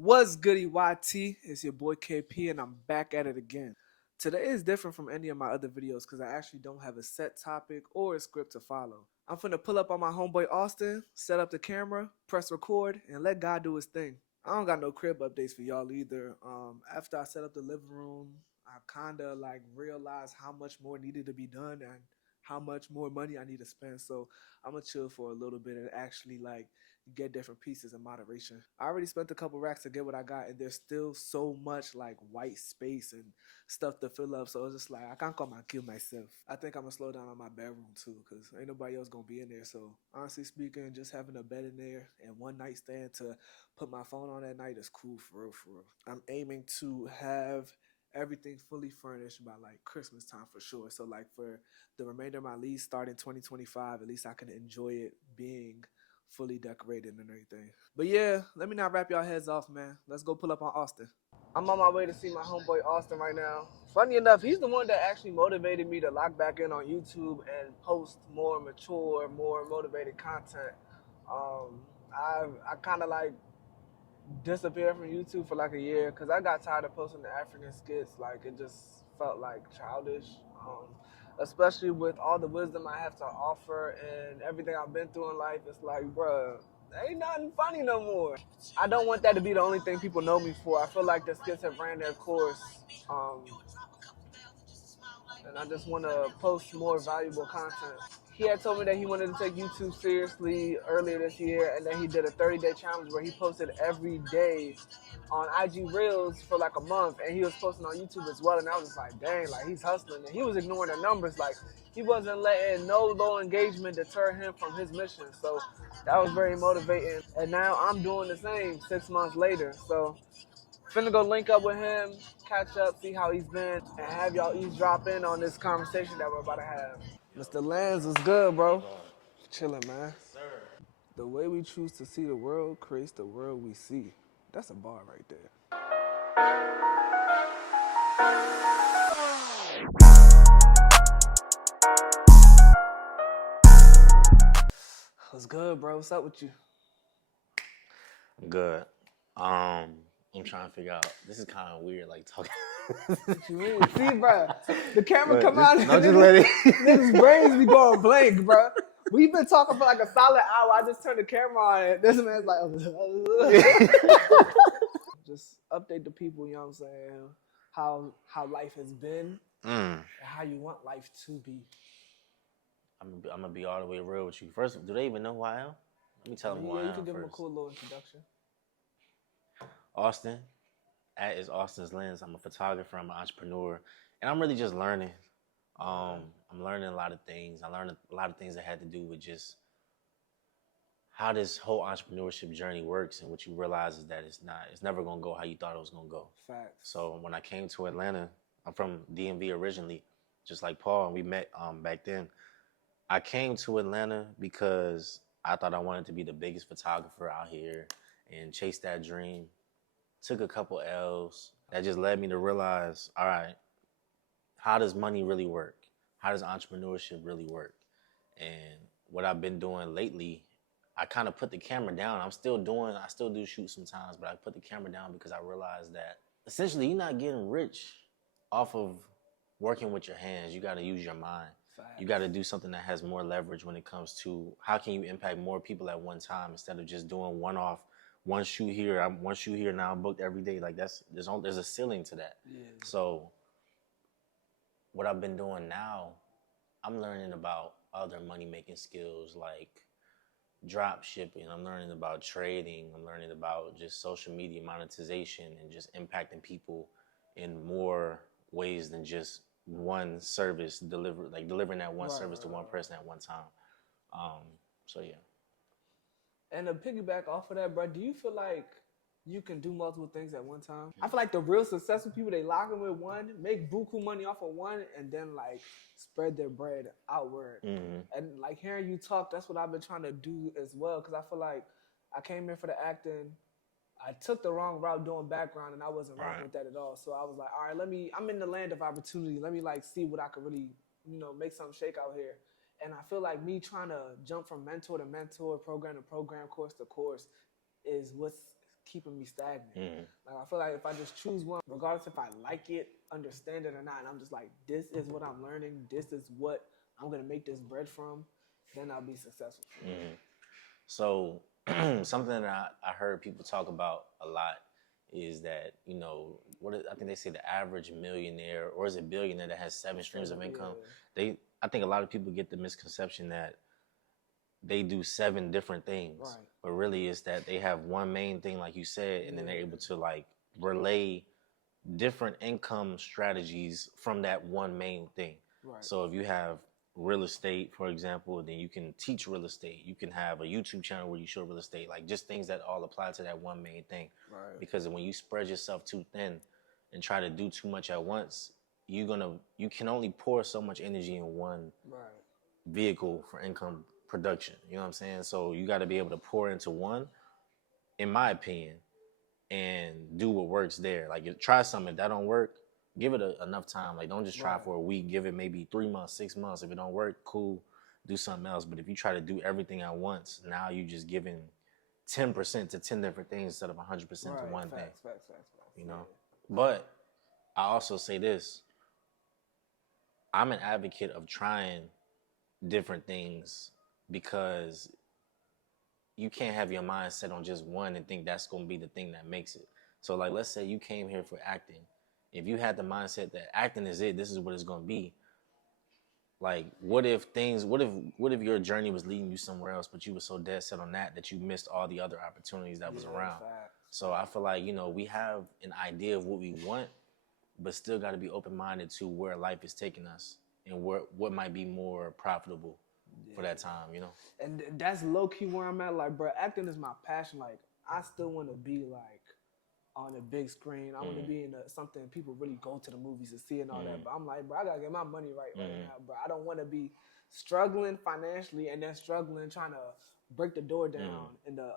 What's goody YT? It's your boy KP and I'm back at it again. Today is different from any of my other videos because I actually don't have a set topic or a script to follow. I'm finna pull up on my homeboy Austin, set up the camera, press record, and let God do his thing. I don't got no crib updates for y'all either. After I set up the living room, I kinda like realized how much more needed to be done and how much more money I need to spend. So I'm gonna chill for a little bit and actually like get different pieces in moderation. I already spent a couple racks to get what I got, and there's still so much like white space and stuff to fill up. So it's just like I can't come and kill myself. I think I'm gonna slow down on my bedroom too, cause ain't nobody else gonna be in there. So honestly speaking, just having a bed in there and one nightstand to put my phone on at night is cool for real, for real. I'm aiming to have everything fully furnished by like Christmas time for sure. So like for the remainder of my lease starting 2025, at least I can enjoy it being fully decorated and everything. But yeah, let me not wrap y'all heads off, man. Let's go pull up on Austin. I'm on my way to see my homeboy Austin right now. Funny enough, he's the one that actually motivated me to lock back in on YouTube and post more mature, more motivated content. I kind of like disappeared from YouTube for like a year because I got tired of posting the African skits. Like it just felt like childish. Especially with all the wisdom I have to offer and everything I've been through in life, it's like, bruh, ain't nothing funny no more. I don't want that to be the only thing people know me for. I feel like the skits have ran their course. Um, and I just want to post more valuable content. He had told me that he wanted to take YouTube seriously earlier this year, and then he did a 30-day challenge where he posted every day on IG Reels for like a month, and he was posting on YouTube as well. And I was just like, dang, like he's hustling, and he was ignoring the numbers. Like he wasn't letting no low engagement deter him from his mission. So that was very motivating. And now I'm doing the same 6 months later. So finna go link up with him, catch up, see how he's been, and have y'all eavesdrop in on this conversation that we're about to have. Mr. Lands is good, bro. Chilling, man. The way we choose to see the world creates the world we see. That's a bar right there. What's good, bro? What's up with you? Good. I'm trying to figure out. This is kind of weird, like talking. What you mean? See, bro, the camera But come out and just let it. niggas' brains be going blank, bro. We've been talking for like a solid hour. I just turned the camera on and this man's like, just update the people, you know what I'm saying? How life has been and how you want life to be. I'm gonna be all the way real with you. First, do they even know who I am? Let me tell them who Yeah, I you am can give them a first. cool little introduction. Austin, is Austin's Lens. I'm a photographer. I'm an entrepreneur, and I'm really just learning. I'm learning a lot of things. I learned a lot of things that had to do with just how this whole entrepreneurship journey works, and what you realize is that it's never gonna go how you thought it was gonna go. Facts. So when I came to Atlanta, I'm from DMV originally, just like Paul, and we met back then. I came to Atlanta because I thought I wanted to be the biggest photographer out here and chase that dream. Took a couple L's. That just led me to realize, all right, how does money really work? How does entrepreneurship really work? And what I've been doing lately, I kind of put the camera down. I still do shoot sometimes, but I put the camera down because I realized that essentially you're not getting rich off of working with your hands. You got to use your mind. Facts. You got to do something that has more leverage when it comes to how can you impact more people at one time instead of just doing one shoot here. One shoot here now. I'm booked every day. Like there's a ceiling to that. Yeah. So what I've been doing now, I'm learning about other money making skills like drop shipping. I'm learning about trading. I'm learning about just social media monetization and just impacting people in more ways than just one service delivering that one service to one person at one time. So yeah. And to piggyback off of that, bro, do you feel like you can do multiple things at one time? I feel like the real successful people, they lock in with one, make buku money off of one, and then like spread their bread outward. Mm-hmm. And like hearing you talk, that's what I've been trying to do as well. Because I feel like I came in for the acting. I took the wrong route doing background, and I wasn't rocking with that at all. So I was like, all right, I'm in the land of opportunity. Let me like see what I could really, make something shake out here. And I feel like me trying to jump from mentor to mentor, program to program, course to course, is what's keeping me stagnant. Mm-hmm. Like I feel like if I just choose one, regardless if I like it, understand it or not, and I'm just like, this is what I'm learning, this is what I'm gonna make this bread from, then I'll be successful. Mm-hmm. So something that I heard people talk about a lot is that, you know, I think they say the average millionaire, or is it billionaire, that has 7 streams of income. I think a lot of people get the misconception that they do 7 different things, Right. but really it's that they have one main thing, like you said, and then they're able to like relay different income strategies from that one main thing. Right. So if you have real estate, for example, then you can teach real estate. You can have a YouTube channel where you show real estate, like just things that all apply to that one main thing. Right. Because when you spread yourself too thin and try to do too much at once, you can only pour so much energy in one vehicle for income production. You know what I'm saying? So you got to be able to pour into one, in my opinion, and do what works there. Like, try something. If that don't work, give it enough time. Like, don't just try for a week. Give it maybe 3 months, 6 months. If it don't work, cool, do something else. But if you try to do everything at once, now you just giving 10% to 10 different things instead of 100% to one thing. Facts. You know? But I also say this. I'm an advocate of trying different things, because you can't have your mind set on just one and think that's going to be the thing that makes it. So, like, let's say you came here for acting. If you had the mindset that acting is it, this is what it's going to be. Like, what if your journey was leading you somewhere else, but you were so dead set on that you missed all the other opportunities that was around. So I feel like, you know, we have an idea of what we want, but still got to be open-minded to where life is taking us and what might be more profitable for that time, you know? And that's low-key where I'm at. Like, bro, acting is my passion. Like, I still want to be, like, on a big screen. I want to be in something people really go to the movies to see and all that. But I'm like, bro, I got to get my money right now, bro. I don't want to be struggling financially and then struggling trying to break the door down in the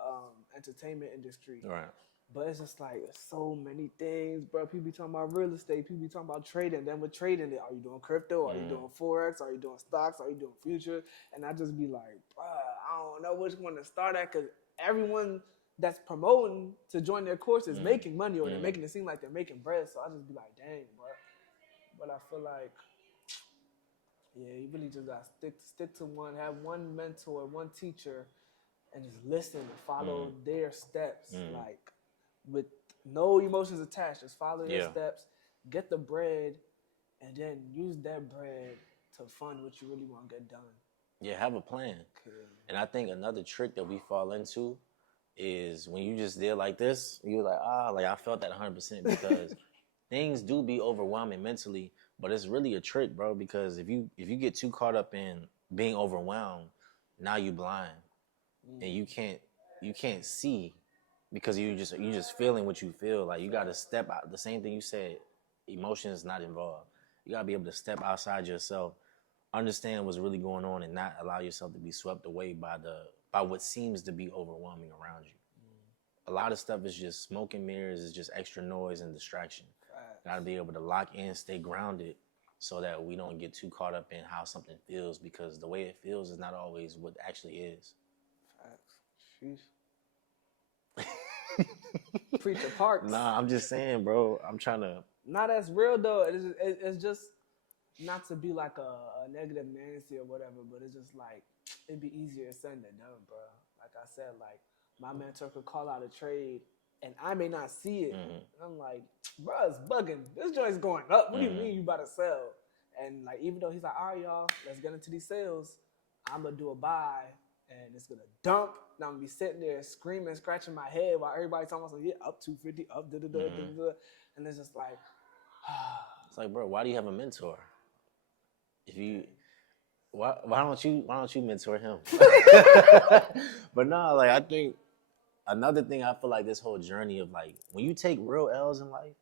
entertainment industry. Right. But it's just like so many things, bro. People be talking about real estate. People be talking about trading. Then with trading, are you doing crypto? Are you doing Forex? Are you doing stocks? Are you doing future? And I just be like, bro, I don't know which one to start at, because everyone that's promoting to join their course is making money, or they're making it seem like they're making bread. So I just be like, dang, bro. But I feel like, yeah, you really just got to stick to one, have one mentor, one teacher, and just listen and follow their steps. Like, with no emotions attached, just follow their steps, get the bread, and then use that bread to fund what you really want to get done. Yeah, have a plan. Okay. And I think another trick that we fall into is when you just did like this, you're like, I felt that 100%, because things do be overwhelming mentally, but it's really a trick, bro, because if you get too caught up in being overwhelmed, now you blind and you can't see, because you just feeling what you feel. Like, you got to step out. The same thing you said, emotions not involved. You got to be able to step outside yourself, understand what's really going on, and not allow yourself to be swept away by what seems to be overwhelming around you. A lot of stuff is just smoke and mirrors, is just extra noise and distraction. Got to be able to lock in, stay grounded, so that we don't get too caught up in how something feels, because the way it feels is not always what actually is. Facts. Sheesh. Preacher Parks. Nah, I'm just saying, bro. I'm trying to. Nah, that's real though. It's just not to be like a negative Nancy or whatever, but it's just like, it'd be easier said than done, bro. Like I said, like, my mentor could call out a trade and I may not see it. I'm like, bro, it's bugging. This joint's going up. What do you mean you about to sell? And like, even though he's like, all right, y'all, let's get into these sales, I'm gonna do a buy and it's gonna dump. And I'm gonna be sitting there screaming, scratching my head while everybody's talking about, yeah, up 250, up da-da-da. And it's just like, it's like, bro, why do you have a mentor? Why don't you mentor him? But no, like, I think another thing, I feel like this whole journey of, like, when you take real L's in life,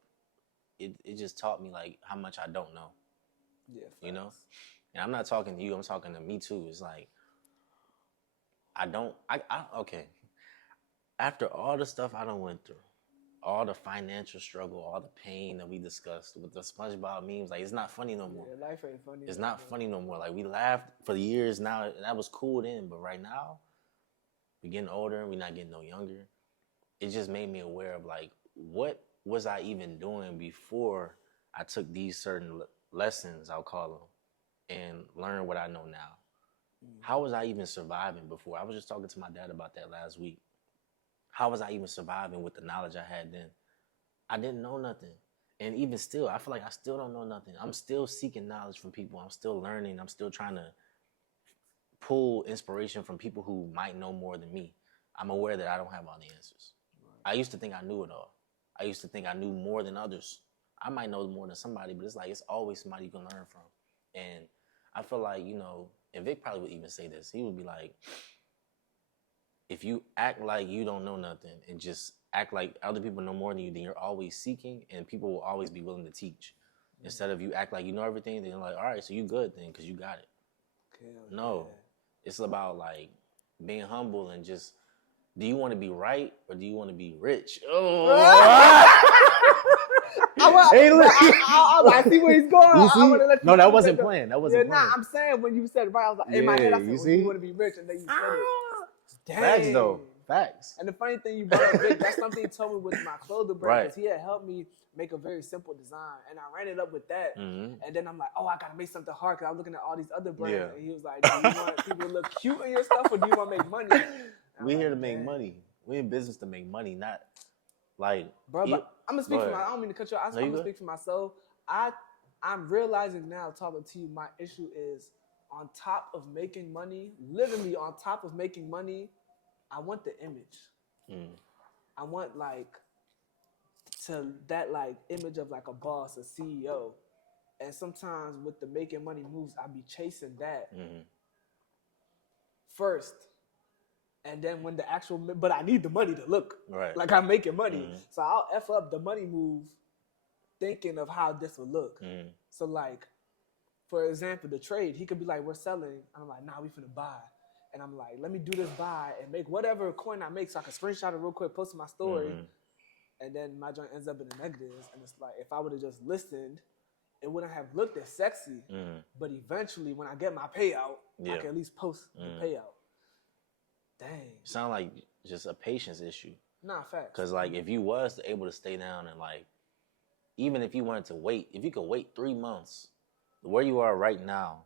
it just taught me, like, how much I don't know. Yeah, you know? And I'm not talking to you, I'm talking to me too. It's like, okay. After all the stuff I done went through, all the financial struggle, all the pain that we discussed with the SpongeBob memes, like, it's not funny no more. Yeah, life ain't funny. It's not funny no more. Like, we laughed for years now, and that was cool then, but right now, we're getting older and we're not getting no younger. it just made me aware of like what was I even doing before I took these certain lessons, I'll call them, and learn what I know now. How was I even surviving before? I was just talking to my dad about that last week. How was I even surviving with the knowledge I had then? I didn't know nothing. And even still, I feel like I still don't know nothing. I'm still seeking knowledge from people. I'm still learning. I'm still trying to pull inspiration from people who might know more than me. I'm aware that I don't have all the answers. I used to think I knew it all. I used to think I knew more than others. I might know more than somebody, but it's like it's always somebody you can learn from. And I feel like, you know, and Vic probably would even say this. He would be like, if you act like you don't know nothing and just act like other people know more than you, then you're always seeking and people will always be willing to teach. Instead of you act like you know everything, then you're like, all right, so you good then because you got it. No, it's about like being humble and just, do you want to be right or do you want to be rich? Oh. I see where he's going. You see? I want to let you No, that finish wasn't though. planned. That wasn't planned. Nah, I'm saying when you said it right, I was like, in my head, I said, you well, see? you want to be rich, and then you said it. Dang. Facts though. Facts. And the funny thing you brought up, Vic, that's something he told me with my clothing brand, because Right. he had helped me make a very simple design, and I ran it up with that. Mm-hmm. And then I'm like, oh, I gotta make something hard, because I'm looking at all these other brands, Yeah. and he was like, do you want people to look cute in your stuff, or do you want to make money? And We I'm here like, to make dang. money. We in business to make money, not like. Bro, but I'm gonna speak Go for ahead. I don't mean to cut you off. No, I'm you gonna good. speak for myself. I'm realizing now, talking to you, my issue is on top of making money, literally on top of making money, I want the image. Mm. I want like that like image of like a boss, a CEO. And sometimes with the making money moves, I be chasing that Mm-hmm. first. And then when the actual, but I need the money to look Right. like I'm making money. Mhm. So I'll F up the money move thinking of how this would look. Mm. So like, for example, the trade, he could be like, we're selling. And I'm like, nah, we finna buy. And I'm like, let me do this buy and make whatever coin I make so I can screenshot it real quick, post it in my story. Mhm. And then my joint ends up in the negatives. And it's like, if I would have just listened, it wouldn't have looked as sexy. Mm. But eventually, when I get my payout, I Yeah. can at least post the payout. Dang. Sound like just a patience issue. Nah, facts. Cause like if you was able to stay down and like, even if you wanted to wait, if you could wait 3 months, where you are right now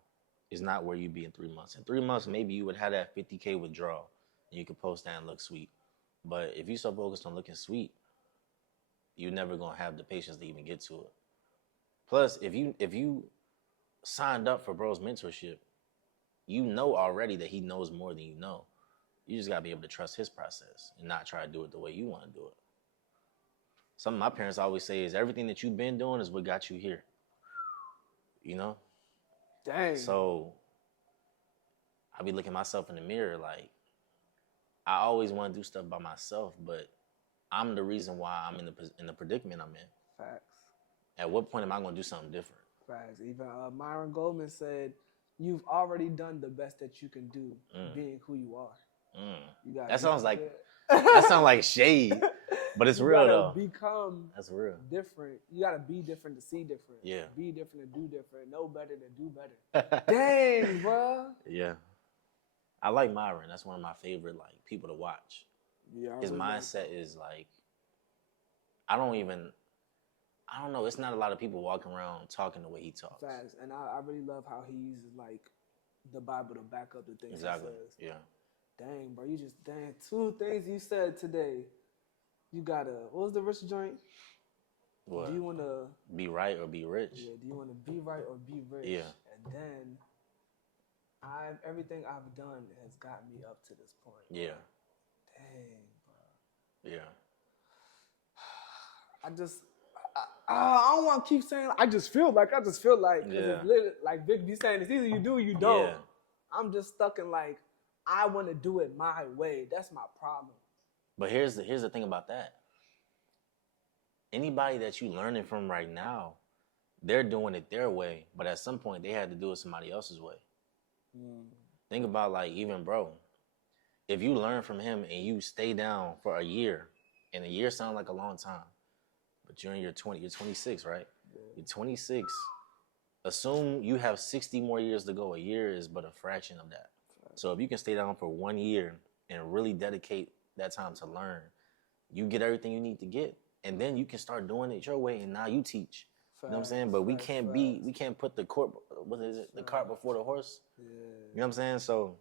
is not where you'd be in 3 months. In 3 months, maybe you would have that 50K withdrawal and you could post that and look sweet. But if you're so focused on looking sweet, you're never gonna have the patience to even get to it. Plus, if you signed up for bro's mentorship, you know already that he knows more than you know. You just gotta be able to trust his process and not try to do it the way you want to do it. Something my parents always say is everything that you've been doing is what got you here. You know? Dang. So I be looking myself in the mirror like, I always want to do stuff by myself, but I'm the reason why I'm in the predicament I'm in. Facts. At what point am I going to do something different? Facts. Even Myron Goldman said, you've already done the best that you can do being who you are. You gotta That sounds like that that sounds like shade, but it's you real gotta though. Become That's real. different. You gotta be different to see different. Yeah. Be different to do different. Know better to do better. Dang, bro. Yeah. I like Myron. That's one of my favorite like people to watch. Yeah. His mindset is like, I don't know. It's not a lot of people walking around talking the way he talks. Facts. And I really love how he uses like the Bible to back up the things Exactly. he says. Yeah. Dang, bro. Dang, 2 things you said today. You gotta, what was the rich joint? What? Do you want to Be right or be rich? Yeah, do you want to be right or be rich? Yeah. And then everything I've done has gotten me up to this point. Yeah. Dang, bro. Yeah. I don't want to keep saying. I just feel like. 'Cause Yeah. it's literally, like Vic be saying, it's either you do or you don't. Yeah. I'm just stuck in like, I want to do it my way. That's my problem. But here's the thing about that. Anybody that you learning from right now, they're doing it their way, but at some point they had to do it somebody else's way. Think about like even bro. If you learn from him and you stay down for a year, and a year sounds like a long time, but you're in your 20, you're 26, right? Yeah. You're 26. Assume you have 60 more years to go. A year is but a fraction of that. So if you can stay down for 1 year and really dedicate that time to learn, you get everything you need to get, and then you can start doing it your way, and now you teach. You know what I'm saying? But we can't put the cart before the horse. Yeah. You know what I'm saying? So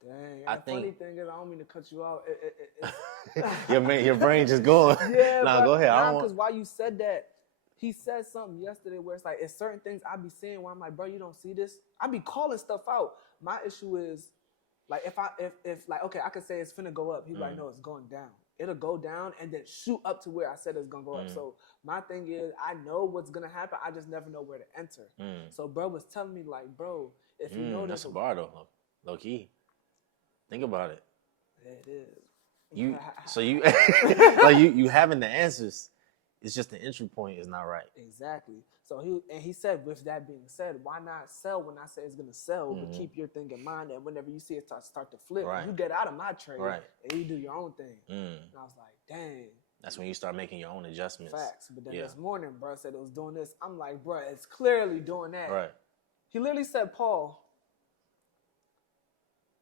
Dang. I And the think funny thing is, I don't mean to cut you off. your brain just going. Yeah, Nah, go ahead. I don't because want. while you said that, he said something yesterday where it's like, it's certain things I be saying where I'm like, bro, you don't see this. I be calling stuff out. My issue is, like, if like, okay, I could say it's finna go up. He's like, no, it's going down. It'll go down and then shoot up to where I said it's gonna go up. So my thing is, I know what's gonna happen. I just never know where to enter. So bro was telling me like, bro, if you know that's a bar though, low key. Think about it. It is. You like you having the answers. It's just the entry point is not right. Exactly. So he said, with that being said, why not sell when I say it's gonna sell, but keep your thing in mind, and whenever you see it start to flip, you get out of my trade and you do your own thing. And I was like, dang. That's when you start making your own adjustments. Facts. But then this morning, bro said it was doing this. I'm like, bro, it's clearly doing that. Right. He literally said, Paul,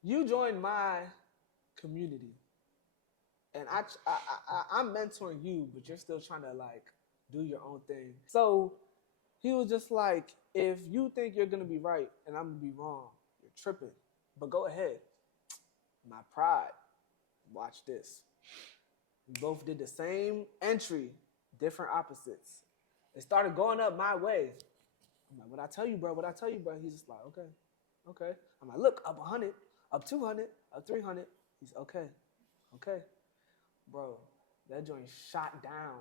you joined my community, and I'm mentoring you, but you're still trying to like do your own thing. So he was just like, if you think you're gonna be right and I'm gonna be wrong, you're tripping. But go ahead. My pride. Watch this. We both did the same entry, different opposites. It started going up my way. I'm like, what I tell you, bro? What I tell you, bro? He's just like, okay. I'm like, look, up 100, up 200, up 300. He's okay. Bro, that joint shot down.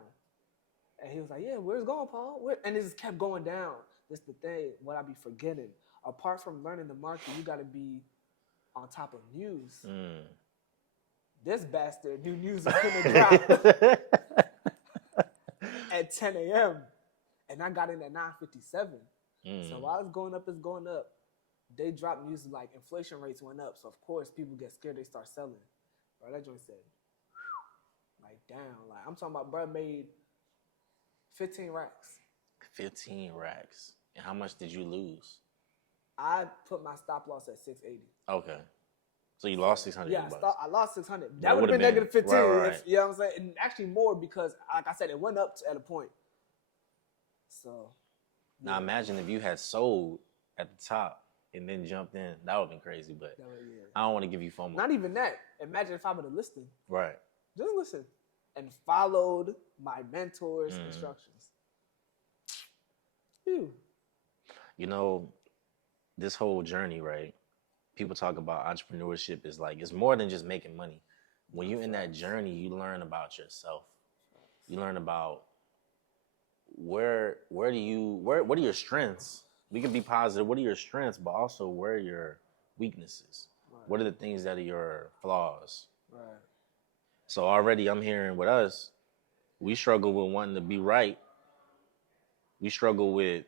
And he was like, yeah, where's it going, Paul? And it just kept going down. That's the thing, what I be forgetting. Apart from learning the market, you got to be on top of news. This bastard knew news was going to drop at 10 a.m. And I got in at 9:57. So while it's going up, They dropped news like inflation rates went up. So, of course, people get scared. They start selling. Bro, that joint said, like, down. Like, I'm talking about, bro, made 15 racks. 15 racks. And how much did you lose? I put my stop loss at 680. Okay. So you lost 600. Yeah, I lost 600. That That would have been negative 15. right. If, you know what I'm saying? And actually more because, like I said, it went up at a point. So. Yeah. Now imagine if you had sold at the top and then jumped in. That would have been crazy, but I don't want to give you FOMO. Not even that. Imagine if I would have listened. Right. Just listen. And followed my mentor's instructions. Phew. You know, this whole journey, right? People talk about entrepreneurship is like, it's more than just making money. When you're in that journey, you learn about yourself. You learn about what are your strengths? We can be positive. What are your strengths, but also where are your weaknesses? Right. What are the things that are your flaws? Right. So already I'm hearing with us, we struggle with wanting to be right. We struggle with,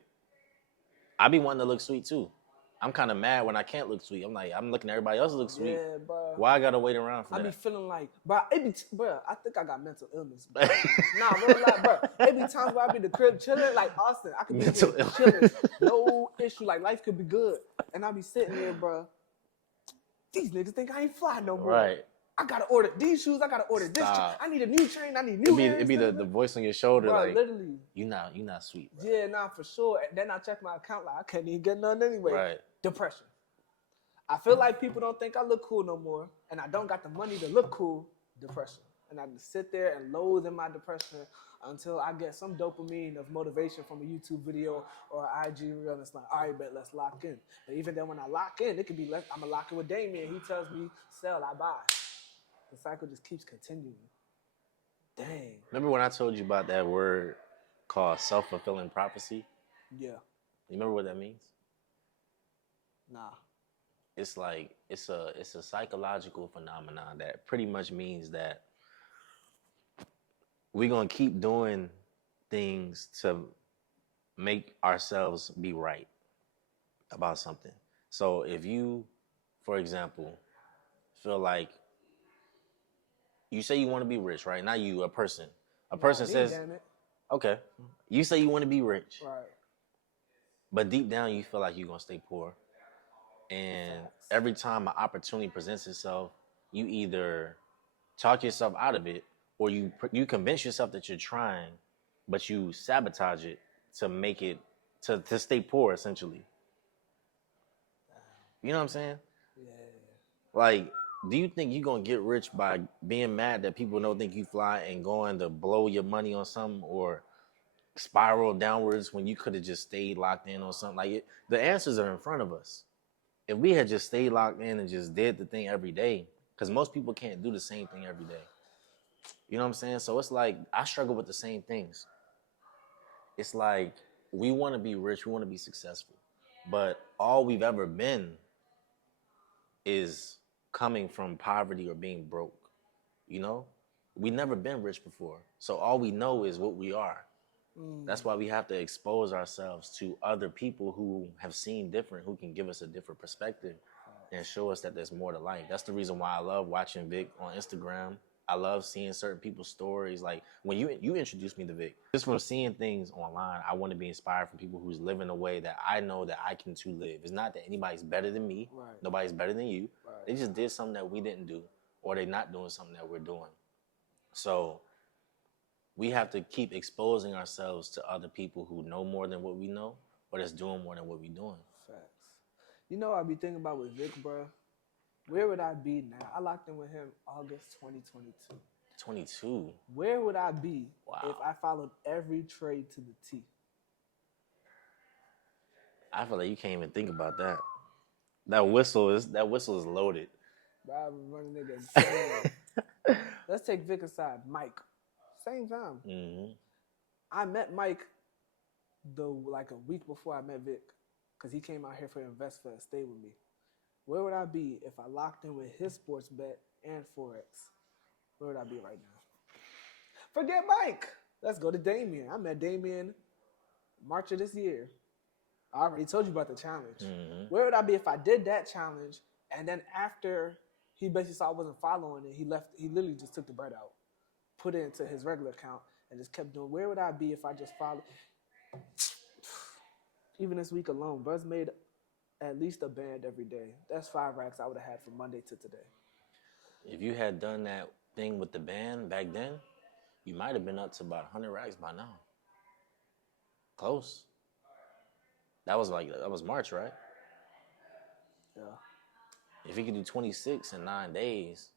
I be wanting to look sweet too. I'm kind of mad when I can't look sweet. I'm like, I'm looking at everybody else look sweet. Yeah, bro. Why I gotta wait around for that? I be feeling like, bro, I think I got mental illness. Bro. Nah, real life, bro. It be times where I be the crib chilling, like Austin. I could be chilling, no issue. Like life could be good, and I be sitting there, bro. These niggas think I ain't fly no more. Right. I gotta order these shoes. I gotta order this. I need a new chain. I need new. It be the voice on your shoulder, bro, like literally. You not sweet, bro. Yeah, nah, for sure. And then I check my account, like I can't even get none anyway. Right. Depression. I feel like people don't think I look cool no more, and I don't got the money to look cool. Depression. And I just sit there and loathe in my depression until I get some dopamine of motivation from a YouTube video or an IG reel, and it's like, all right, bet, let's lock in. But even then, when I lock in, it could be, I'm going to lock in with Damien. He tells me, sell, I buy. The cycle just keeps continuing. Dang. Remember when I told you about that word called self-fulfilling prophecy? Yeah. You remember what that means? Nah. It's like, it's a psychological phenomenon that pretty much means that we're going to keep doing things to make ourselves be right about something. So if you, for example, feel like you say you want to be rich, right? Not you, a person. A person says, damn it. Okay, you say you want to be rich, right? But deep down you feel like you're going to stay poor. And every time an opportunity presents itself, you either talk yourself out of it or you convince yourself that you're trying, but you sabotage it to make it to stay poor essentially. You know what I'm saying? Yeah. Like, do you think you're gonna get rich by being mad that people don't think you fly and going to blow your money on something or spiral downwards when you could have just stayed locked in on something? Like the answers are in front of us. If we had just stayed locked in and just did the thing every day, because most people can't do the same thing every day. You know what I'm saying? So it's like I struggle with the same things. It's like we want to be rich, we want to be successful, but all we've ever been is coming from poverty or being broke. You know, we never been rich before, so all we know is what we are. That's why we have to expose ourselves to other people who have seen different, who can give us a different perspective and show us that there's more to life. That's the reason why I love watching Vic on Instagram. I love seeing certain people's stories. Like when you introduced me to Vic, just from seeing things online, I want to be inspired from people who's living a way that I know that I can too live. It's not that anybody's better than me. Right. Nobody's better than you. Right. They just did something that we didn't do, or they're not doing something that we're doing. So we have to keep exposing ourselves to other people who know more than what we know, or that's doing more than what we're doing. Facts. You know what I be thinking about with Vic, bro? Where would I be now? I locked in with him August 2022. 22. Where would I be Wow. if I followed every trade to the T? I feel like you can't even think about that. That whistle is loaded. Bro, I was running nigga insane. Let's take Vic aside. Mike. Same time. Mm-hmm. I met Mike like a week before I met Vic, because he came out here for Invest Fest, stay with me. Where would I be if I locked in with his sports bet and Forex? Where would I be right now? Forget Mike. Let's go to Damien. I met Damien March of this year. I already told you about the challenge. Mm-hmm. Where would I be if I did that challenge and then after he basically saw I wasn't following it, he literally just took the bread out, put it into his regular account, and just kept doing. Where would I be if I just followed? Even this week alone, Buzz made at least a band every day. That's 5 racks I would have had from Monday to today. If you had done that thing with the band back then, you might have been up to about 100 racks by now. Close. That was March, right? Yeah. If you could do 26 in 9 days,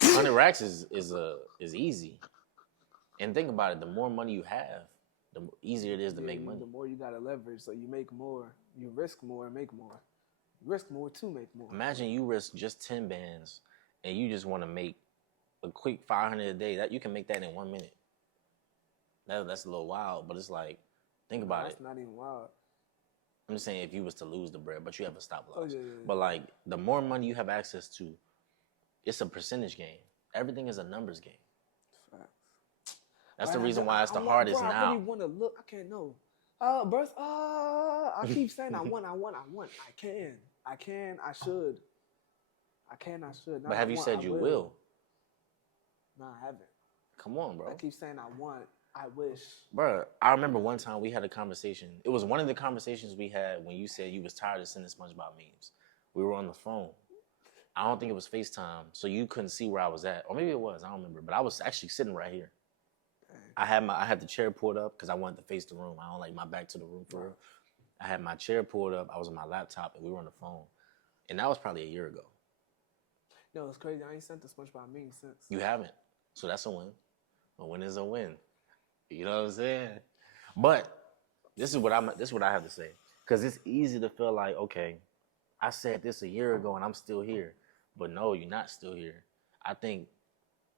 100 racks is easy. And think about it, the more money you have, the easier it is to make money. The more you got to leverage, so you make more. You risk more and make more. Risk more to make more. Imagine you risk just 10 bands and you just want to make a quick 500 a day. That you can make that in 1 minute. That's a little wild, but it's like, think about it. That's not even wild. I'm just saying if you was to lose the bread, but you have a stop loss. Oh, yeah. But like, the more money you have access to, it's a percentage game. Everything is a numbers game. Facts. That's the reason why it's the hardest now. I really want to look. I can't know. Birth. I keep saying I want. I can. I should. I should. But have you said you will? No, I haven't. Come on, bro. I keep saying I want. I wish. Bro, I remember one time we had a conversation. It was one of the conversations we had when you said you was tired of sending SpongeBob memes. We were on the phone. I don't think it was FaceTime, so you couldn't see where I was at. Or maybe it was, I don't remember. But I was actually sitting right here. I had the chair pulled up because I wanted to face the room. I don't like my back to the room for real. I had my chair pulled up. I was on my laptop, and we were on the phone. And that was probably a year ago. No, it's crazy. I ain't sent the SpongeBob meme since. You haven't. So that's a win. A win is a win. You know what I'm saying? But this is what I have to say. Because it's easy to feel like, okay, I said this a year ago and I'm still here. But no, you're not still here. I think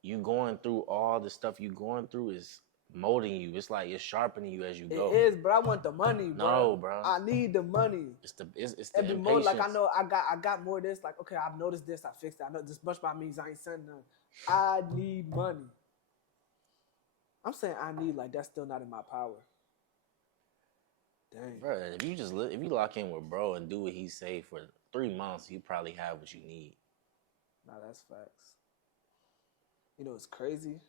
you going through all the stuff you going through is molding you. It's like it's sharpening you as you go. It is, but I want the money, bro. No, bro. I need the money. It's the impatience. More like I know I got more of this. Like, okay, I've noticed this, I fixed it. I know this much about memes I ain't sending none. I need money. I'm saying I need, like, that's still not in my power. Dang. Bro, if you lock in with bro and do what he say for 3 months, you probably have what you need. Nah, that's facts. You know, it's crazy.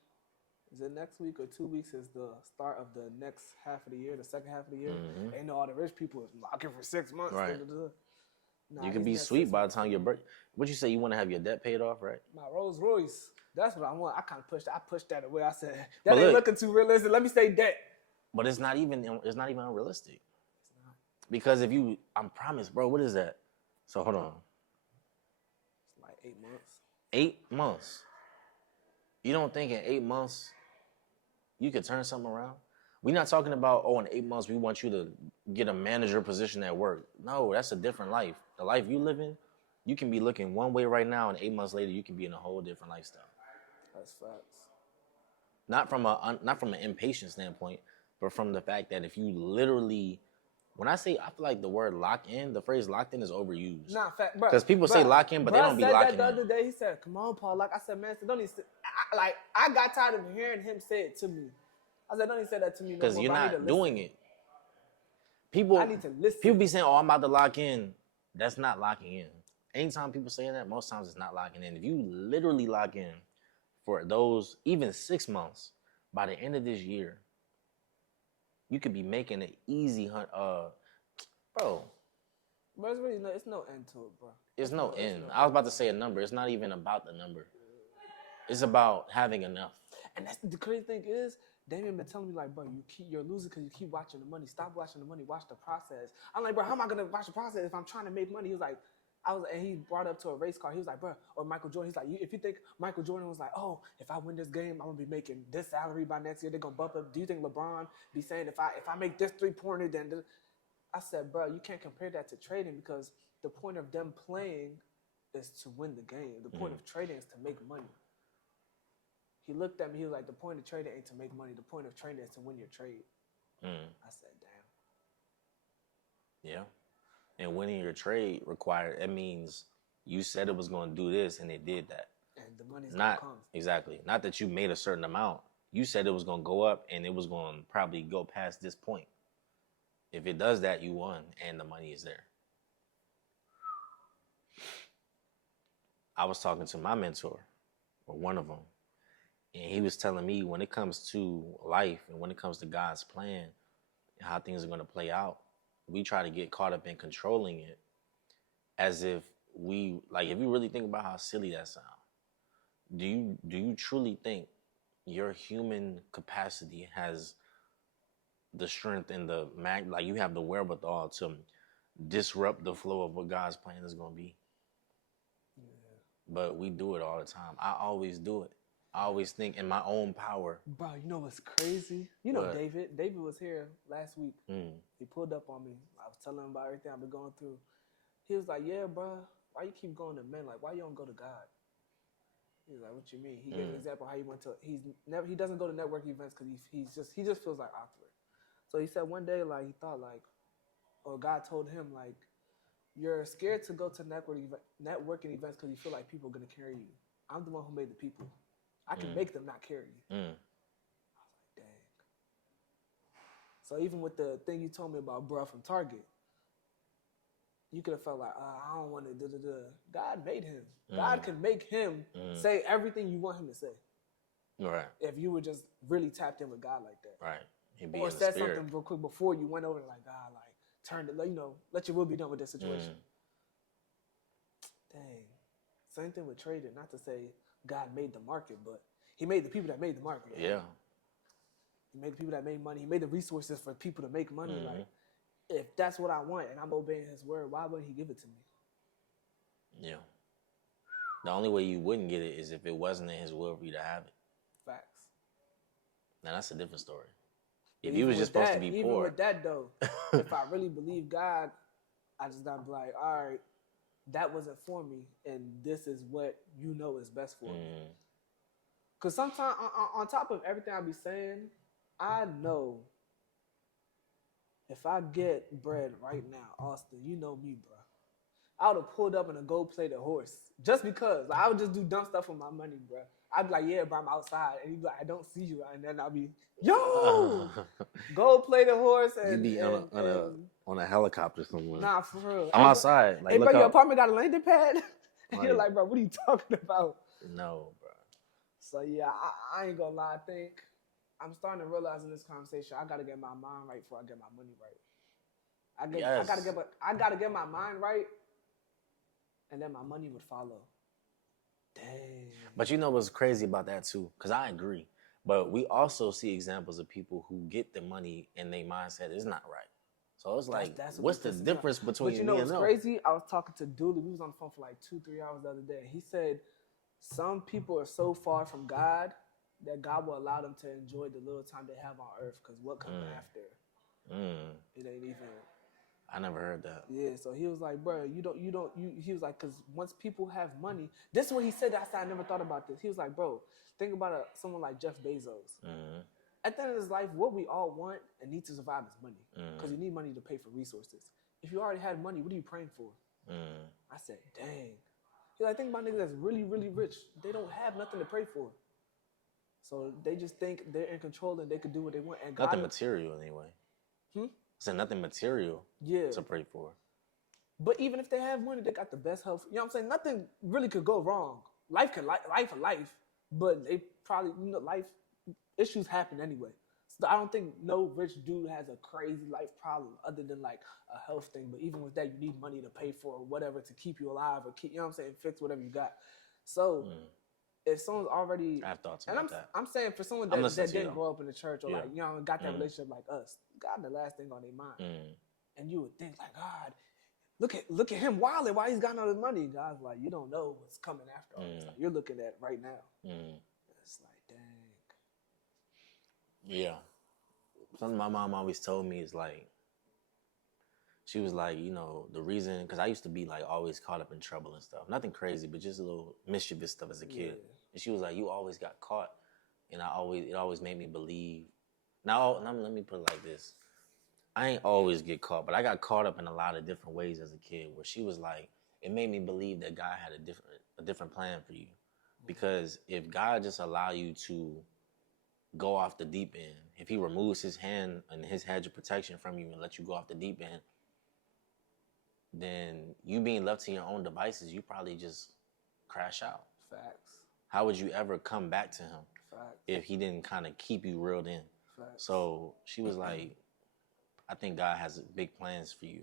Is it next week or 2 weeks is the start of the next half of the year, the second half of the year? Mm-hmm. Ain't no all the rich people is locking for 6 months. Right. Nah, You can he's be next sweet 6 by the months. time your birth. What you say? You want to have your debt paid off, right? My Rolls Royce. That's what I want. I kind of pushed. I pushed that away. I said that But ain't look- looking too realistic. Let me stay debt. But it's not even unrealistic. Because if you, I'm promised, bro. What is that? So hold on. It's like 8 months. 8 months. You don't think in 8 months you could turn something around? We're not talking about, oh, in 8 months we want you to get a manager position at work. No, that's a different life. The life you live in, you can be looking one way right now, and 8 months later you can be in a whole different lifestyle. That's facts. Not from an impatient standpoint, but from the fact that if you literally, when I say, I feel like the word lock in, the phrase locked in is overused. Nah, fact, bro. Because people say lock in, but they don't be said locking that the in. other day. He said, "Come on, Paul." Like I said, man, don't even. I got tired of hearing him say it to me. I said, "Don't even say that to me." Because no more, you're bro. I need to not doing listen. it. People, I need to listen. People be saying, "Oh, I'm about to lock in." That's not locking in. Anytime people say that, most times it's not locking in. If you literally lock in for those even 6 months, by the end of this year, you could be making an easy hunt. Bro, But it's really it's no end to it, bro. it's no end. I was about to say a number. It's not even about the number. It's about having enough. And that's the crazy thing is, Damien been telling me like, bro, you're losing because you keep watching the money. Stop watching the money. Watch the process. I'm like, bro, how am I gonna watch the process if I'm trying to make money? He was like, and he brought up to a race car. He was like, bro, or Michael Jordan. He's like, if you think Michael Jordan was like, oh, if I win this game, I'm gonna be making this salary by next year. They're gonna bump up. Do you think LeBron be saying if I make this 3-pointer, then I said, bro, you can't compare that to trading because the point of them playing is to win the game. The point of trading is to make money. He looked at me. He was like, the point of trading ain't to make money. The point of trading is to win your trade. I said, damn. Yeah. And winning your trade it means you said it was going to do this and it did that. And the money's not gonna come. Exactly. Not that you made a certain amount. You said it was going to go up and it was going to probably go past this point. If it does that, you won and the money is there. I was talking to my mentor, or one of them, and he was telling me when it comes to life and when it comes to God's plan and how things are going to play out, we try to get caught up in controlling it as if if you really think about how silly that sounds, do you truly think your human capacity has the strength and you have the wherewithal to disrupt the flow of what God's plan is going to be? Yeah. But we do it all the time. I always do it. I always think in my own power. Bro, you know what's crazy? You know what? David. David was here last week. He pulled up on me. I was telling him about everything I've been going through. He was like, yeah, bro, why you keep going to men? Like, why you don't go to God? He was like, what you mean? He gave an example how he went to, he doesn't go to networking events because he just feels like awkward. So he said one day, like, he thought like, or God told him like, you're scared to go to networking events because you feel like people are going to carry you. I'm the one who made the people. I can make them not carry you. I was like, dang. So even with the thing you told me about bro from Target, you could have felt like, I don't want to God made him. God can make him say everything you want him to say. Right. If you were just really tapped in with God like that. Right. He'd be or in the said spirit. something real quick before you went over like, God, like, turn it, let your will be done with this situation. Dang. Same thing with trading. Not to say God made the market, but he made the people that made the market. Yeah. He made the people that made money. He made the resources for people to make money. Like, if that's what I want and I'm obeying his word, why wouldn't he give it to me? Yeah. The only way you wouldn't get it is if it wasn't in his will for you to have it. Facts. Now that's a different story. But If you was just supposed to be even poor. with that though, if I really believe God, I just gotta be like, all right, that wasn't for me, and this is what you know is best for me. Because sometimes, on top of everything I be saying, I know if I get bread right now, Austin, you know me, bro. I would have pulled up in a gold-plated horse just because. Like, I would just do dumb stuff with my money, bro. I'd be like, yeah, bro, I'm outside. And you'd be like, I don't see you. And then I'll be, yo, gold-plated horse. And You'd be on a helicopter somewhere. Nah, for real. I'm outside. Like, hey, look bro, your up. apartment got a landing pad? And Like, you're like, bro, what are you talking about? No, bro. So, yeah, I ain't gonna lie. I think I'm starting to realize in this conversation, I got to get my mind right before I get my money right. I gotta get my mind right and then my money would follow. Dang. But you know what's crazy about that too? Because I agree. But we also see examples of people who get the money and their mindset is not right. So it's like, That's what's what the pisses me off. difference But between you know me what's and them? crazy? I was talking to Dooley. We was on the phone for like 2-3 hours the other day. He said some people are so far from God that God will allow them to enjoy the little time they have on earth. Because what comes after? It ain't even. I never heard that. Yeah, so he was like, bro, he was like, because once people have money, this is what he said. I said, I never thought about this. He was like, bro, think about someone like Jeff Bezos. At the end of his life, what we all want and need to survive is money. Because you need money to pay for resources. If you already had money, what are you praying for? I said, dang. He's like, think about niggas that's really, really rich. They don't have nothing to pray for. So they just think they're in control and they could do what they want. And nothing material anyway. So nothing material to pray for. But even if they have money, they got the best health. You know what I'm saying? Nothing really could go wrong. Life of life, but they probably, life issues happen anyway. So I don't think no rich dude has a crazy life problem other than like a health thing. But even with that, you need money to pay for whatever to keep you alive or keep, you know what I'm saying, fix whatever you got. So if someone's already, I have thoughts about that. I'm saying for someone that didn't grow up in the church or like, got that relationship like us, God the last thing on their mind. And you would think like, God, look at him wilding while he's got all his money. God's like, you don't know what's coming after all this. Like, you're looking at it right now. It's like, dang. Yeah. Something my mom always told me is like, she was like, the reason, because I used to be like always caught up in trouble and stuff. Nothing crazy, but just a little mischievous stuff as a kid. And she was like, you always got caught. And it always made me believe. Now, let me put it like this. I ain't always get caught, but I got caught up in a lot of different ways as a kid where she was like, it made me believe that God had a different plan for you. Because if God just allow you to go off the deep end, if he removes his hand and his hedge of protection from you and let you go off the deep end, then you being left to your own devices, you probably just crash out. Facts. How would you ever come back to him if he didn't kind of keep you reeled in? Facts. So she was like, I think God has big plans for you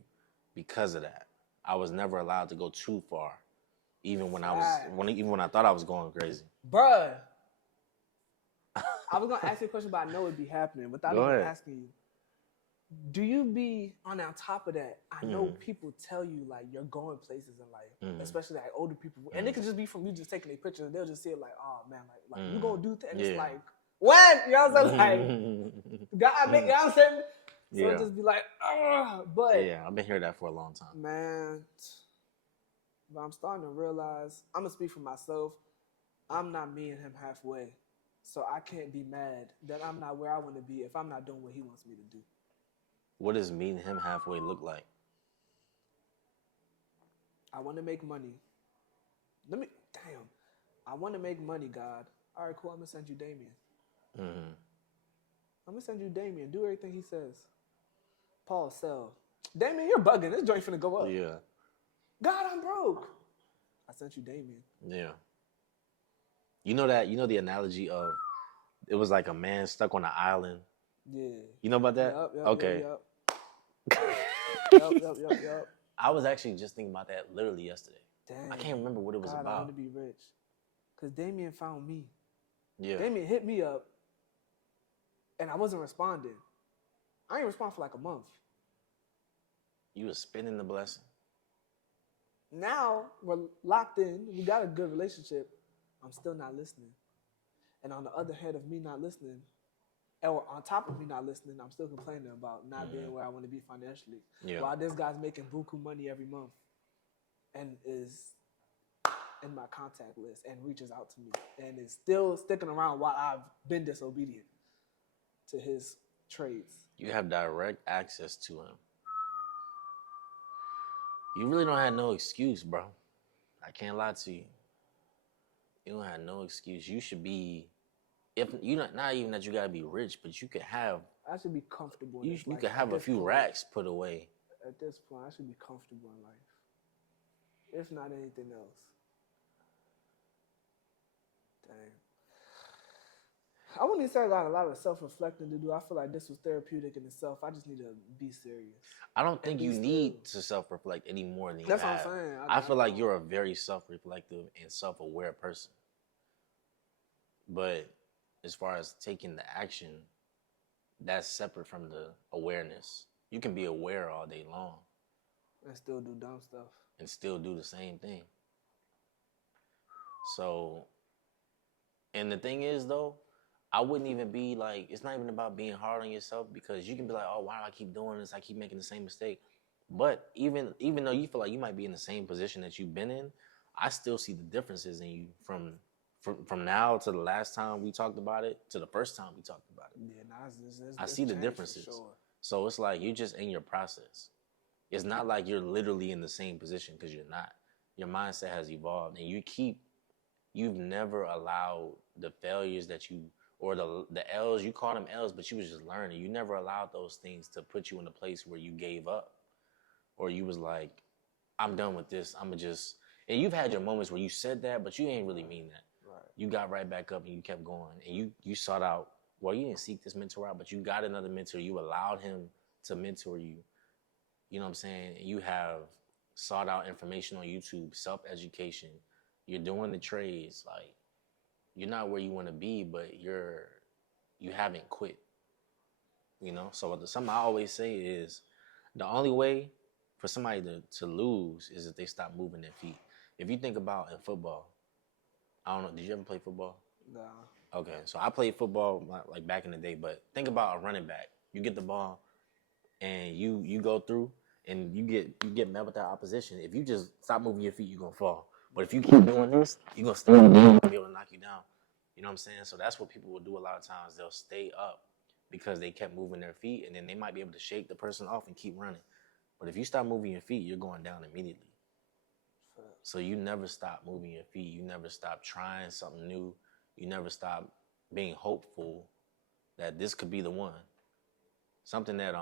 because of that. I was never allowed to go too far, even when even when I thought I was going crazy. Bruh. I was gonna ask you a question, but I know it'd be happening without even asking you. Do you be on top of that? I know people tell you like you're going places in life, especially like older people, and it could just be from you just taking a picture, and they'll just see it like, oh man, like you gonna do that, and it's like, what? You know what I'm saying? Like, God, you know what I'm saying? So it just be like, but yeah, I've been hearing that for a long time, man. But I'm starting to realize, I'm gonna speak for myself. I'm not me and him halfway, so I can't be mad that I'm not where I want to be if I'm not doing what he wants me to do. What does me and him halfway look like? I want to make money. I want to make money, God. All right, cool. I'm going to send you Damien. I'm going to send you Damien. Do everything he says. Paul, sell. Damien, you're bugging. This joint finna go up. Yeah. God, I'm broke. I sent you Damien. Yeah. You know the analogy of it was like a man stuck on an island. Yeah. You know about that? Yep, okay. Yep. I was actually just thinking about that literally yesterday. Dang. I can't remember what it was God, about. I want to be rich. Because Damien found me. Yeah. Damien hit me up, and I wasn't responding. I ain't respond for like a month. You was spinning the blessing. Now we're locked in. We got a good relationship. I'm still not listening. And on the other hand of me not listening, or on top of me not listening, I'm still complaining about not being where I want to be financially. Yeah. While this guy's making buku money every month and is in my contact list and reaches out to me and is still sticking around while I've been disobedient to his trades. You have direct access to him. You really don't have no excuse, bro. I can't lie to you. You don't have no excuse. You should be, if you not even that you gotta be rich, but you could have. I should be comfortable. You could have a few racks put away. At this point, I should be comfortable in life, if not anything else. Dang. I wouldn't even say I got a lot of self-reflecting to do. I feel like this was therapeutic in itself. I just need to be serious I don't and think be you still. need to self-reflect any more than you That's what I'm have. saying. I I feel like don't. you're a very self-reflective and self-aware person. But as far as taking the action, that's separate from the awareness. You can be aware all day long And still do dumb stuff. and still do the same thing. So, and the thing is though, I wouldn't even be like, it's not even about being hard on yourself, because you can be like, oh, why do I keep doing this? I keep making the same mistake. But even though you feel like you might be in the same position that you've been in, I still see the differences in you from now to the last time we talked about it to the first time we talked about it. Yeah, nah, I it's see the changed for differences. sure. So it's like you're just in your process. It's not like you're literally in the same position, because you're not. Your mindset has evolved, and you've never allowed the failures that you, or the L's, you call them L's, but you was just learning. You never allowed those things to put you in a place where you gave up, or you was like, I'm done with this. I'ma just, and you've had your moments where you said that, but you ain't really mean that. Right. You got right back up and you kept going, and you sought out, well, you didn't seek this mentor out, but you got another mentor. You allowed him to mentor you. You know what I'm saying? You have sought out information on YouTube, self-education. You're doing the trades. Like, you're not where you want to be, but you haven't quit. You know? So something I always say is, the only way for somebody to lose is if they stop moving their feet. If you think about in football, I don't know, did you ever play football? Nah. Okay, so I played football like back in the day, but think about a running back. You get the ball and you go through and you get met with that opposition. If you just stop moving your feet, you're gonna fall. But if you keep doing this, you're gonna stay up and be able to knock you down. You know what I'm saying? So that's what people will do a lot of times. They'll stay up because they kept moving their feet, and then they might be able to shake the person off and keep running. But if you stop moving your feet, you're going down immediately. So you never stop moving your feet. You never stop trying something new. You never stop being hopeful that this could be the one. Something that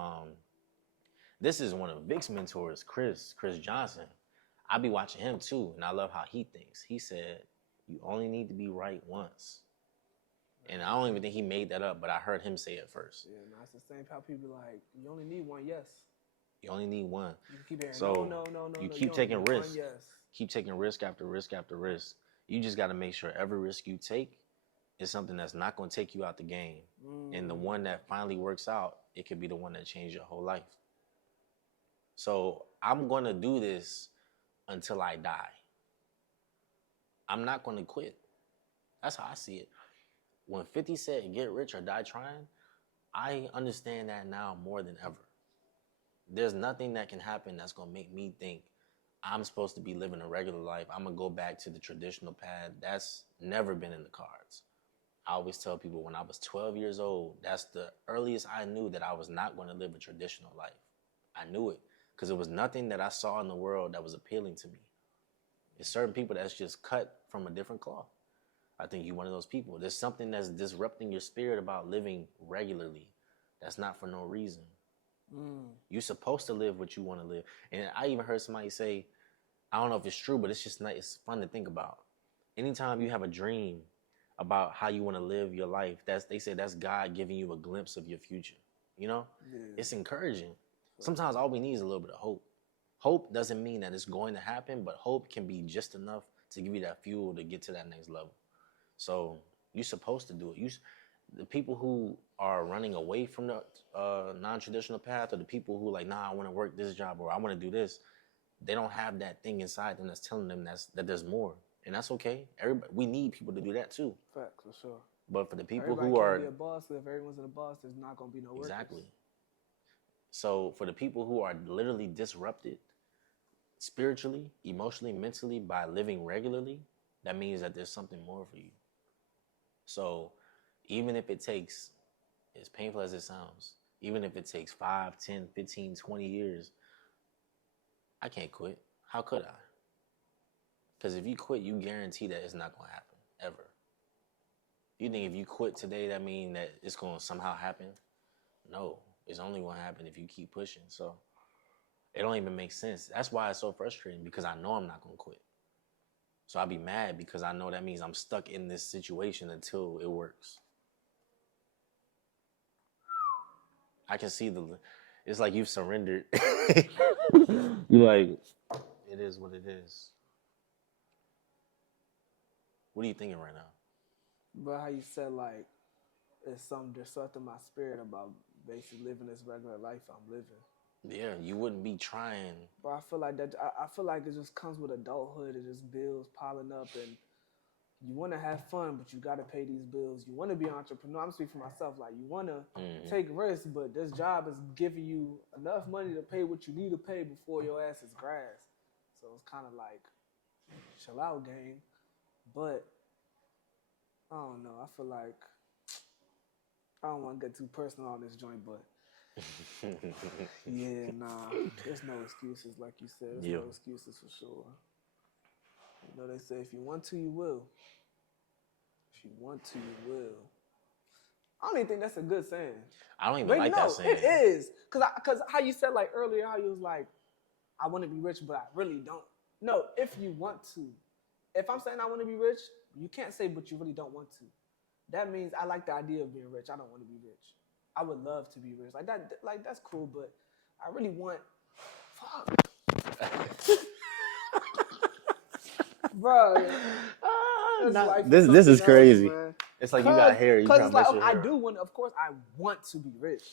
this is one of Vic's mentors, Chris Johnson. I be watching him too, and I love how he thinks. He said, you only need to be right once. And I don't even think he made that up, but I heard him say it first. Yeah, no, it's the same how people like, you only need one yes. You only need one. You keep hearing, so no. You keep only taking need risks. one yes. Keep taking risk after risk after risk. You just got to make sure every risk you take is something that's not going to take you out the game. And the one that finally works out, it could be the one that changed your whole life. So I'm going to do this until I die. I'm not going to quit. That's how I see it. When 50 said get rich or die trying, I understand that now more than ever. There's nothing that can happen that's going to make me think I'm supposed to be living a regular life. I'm going to go back to the traditional path. That's never been in the cards. I always tell people when I was 12 years old, that's the earliest I knew that I was not going to live a traditional life. I knew it because there was nothing that I saw in the world that was appealing to me. There's certain people that's just cut from a different cloth. I think you're one of those people. There's something that's disrupting your spirit about living regularly. That's not for no reason. You're supposed to live what you want to live. And I even heard somebody say, I don't know if it's true, but it's just nice. It's fun to think about. Anytime you have a dream about how you want to live your life, they say that's God giving you a glimpse of your future. You know? Yeah. It's encouraging. Sometimes all we need is a little bit of hope. Hope doesn't mean that it's going to happen, but hope can be just enough to give you that fuel to get to that next level. So you're supposed to do it. The people who are running away from the non-traditional path, or the people who like, nah, I want to work this job or I want to do this, they don't have that thing inside them that's telling them that there's more. And that's okay. We need people to do that too. Facts, for sure. But for the people Everybody who are... be a boss, if everyone's in a boss, there's not going to be no workers. Exactly. So for the people who are literally disrupted spiritually, emotionally, mentally by living regularly, that means that there's something more for you. So even if it takes, as painful as it sounds, even if it takes 5, 10, 15, 20 years, I can't quit. How could I? Because if you quit, you guarantee that it's not going to happen, ever. You think if you quit today, that means that it's going to somehow happen? No, it's only going to happen if you keep pushing. So it don't even make sense. That's why it's so frustrating, because I know I'm not going to quit. So I'll be mad because I know that means I'm stuck in this situation until it works. I can see it's like you've surrendered. You like, it is what it is. What are you thinking right now? But how you said like there's something in my spirit about basically living this regular life I'm living. Yeah, you wouldn't be trying. But I feel like that. I feel like it just comes with adulthood. It just bills piling up, and you want to have fun, but you got to pay these bills. You want to be an entrepreneur. I'm speaking for myself. Like you want to take risks, but this job is giving you enough money to pay what you need to pay before your ass is grass. So it's kind of like chill out game. But I don't know. I feel like I don't want to get too personal on this joint, but yeah, nah, there's no excuses, like you said. There's no excuses for sure. You know, they say if you want to, you will. If you want to, you will. I don't even think that's a good saying. I don't even like that saying. It is. Because how you said like earlier, how you was like, I want to be rich, but I really don't. No, if you want to. If I'm saying I want to be rich, you can't say, but you really don't want to. That means I like the idea of being rich. I don't want to be rich. I would love to be rich. Like that, like that's cool, but I really want. Fuck. Bro. This is crazy. Man. It's like you got hair. You Because it's like I do want. Of course, I want to be rich.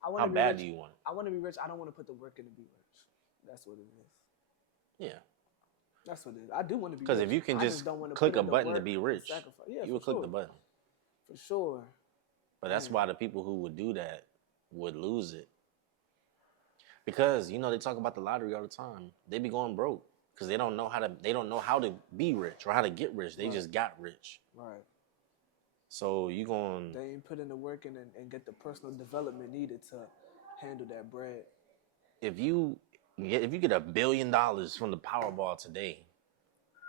How bad do you want? I want to be rich. I don't want to put the work in to be rich. That's what it is. Yeah. That's what it is. I do want to be rich. Because if you can just click a button to be rich, you would click the button. For sure. But that's why the people who would do that would lose it. Because, you know, they talk about the lottery all the time. They be going broke because they don't know how to be rich or how to get rich. They just got rich. Right. So you going... They ain't put in the work and get the personal development needed to handle that bread. If you get $1 billion from the Powerball today,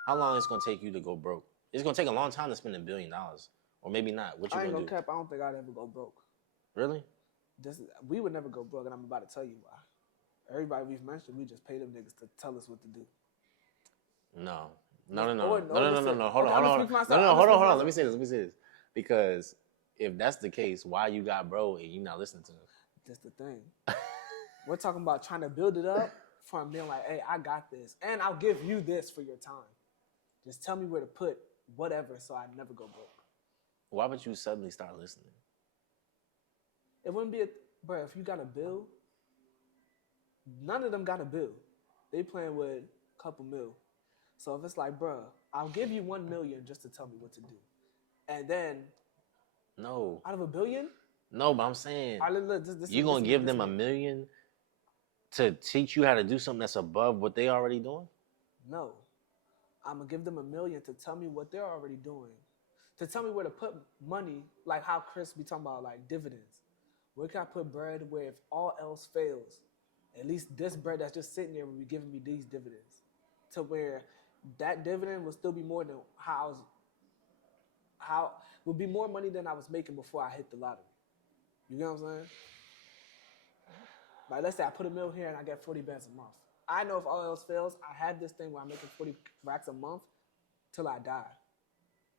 how long it's going to take you to go broke? It's going to take a long time to spend $1 billion. Or maybe not. What you gonna do? Cap. I don't think I'd ever go broke. Really? We would never go broke, and I'm about to tell you why. Everybody we've mentioned, we just pay them niggas to tell us what to do. No. Hold on. Let me say this. Because if that's the case, why you got broke and you not listening to them? That's the thing. We're talking about trying to build it up from being like, hey, I got this, and I'll give you this for your time. Just tell me where to put whatever, so I never go broke. Why would you suddenly start listening? It wouldn't be bro, if you got a bill, none of them got a bill. They playing with a couple mil. So if it's like, bro, I'll give you 1 million just to tell me what to do. And then no. Out of $1 billion? No, but I'm saying you gonna give them $1 million to teach you how to do something that's above what they already doing? No. I'm gonna give them $1 million to tell me what they're already doing. To tell me where to put money, like how Chris be talking about like dividends. Where can I put bread where if all else fails, at least this bread that's just sitting there will be giving me these dividends. To where that dividend will still be more than would be more money than I was making before I hit the lottery. You get what I'm saying? Like let's say I put $1 million here and I get 40 bands a month. I know if all else fails, I have this thing where I'm making 40 racks a month till I die.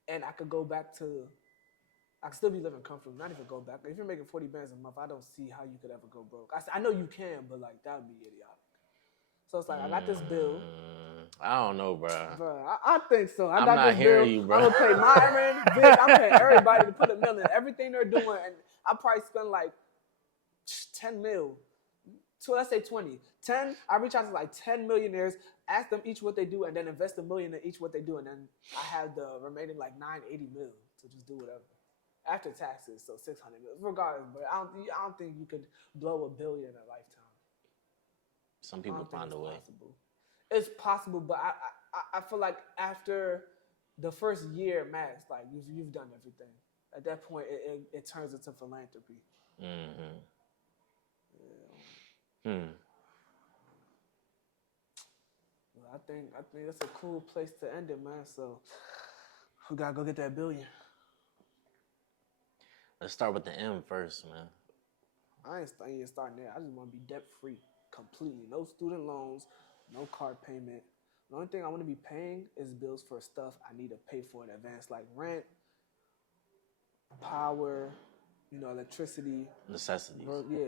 And I could go back to, I could still be living comfortably, not even go back. If you're making 40 bands a month, I don't see how you could ever go broke. I know you can, but like that would be idiotic. So it's like, I got this bill. I don't know, bro. I think so. I'm not hearing you, bro. I'm going to pay Myron, Vic, I'm paying everybody to put $1 million in everything they're doing. And I probably spend like 10 mil. So let's say 20. 10, I reach out to like 10 millionaires, ask them each what they do, and then invest $1 million in each what they do, and then I have the remaining like 980 mil to just do whatever after taxes. So 600 mil, regardless. But I don't think you could blow $1 billion in a lifetime. Some people find a way. It's possible, but I feel like after the first year max, like you've done everything. At that point, it turns into philanthropy. Mm-hmm. Yeah. I think that's a cool place to end it, man. So we gotta go get that $1 billion. Let's start with the M first, man. I ain't starting there. I just want to be debt free completely. No student loans, no car payment. The only thing I want to be paying is bills for stuff I need to pay for in advance, like rent, power, electricity. Necessities. Yeah,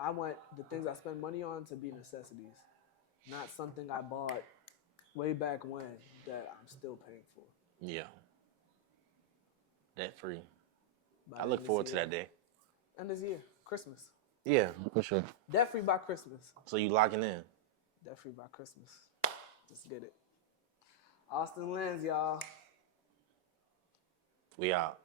I want the things I spend money on to be necessities, not something I bought way back when that I'm still paying for. Yeah. Debt free. By I the look end of forward this to year. that day. End of this year, Christmas. Yeah, for sure. Debt free by Christmas. So you locking in? Debt free by Christmas. Let's get it. Austin Lens, y'all. We out.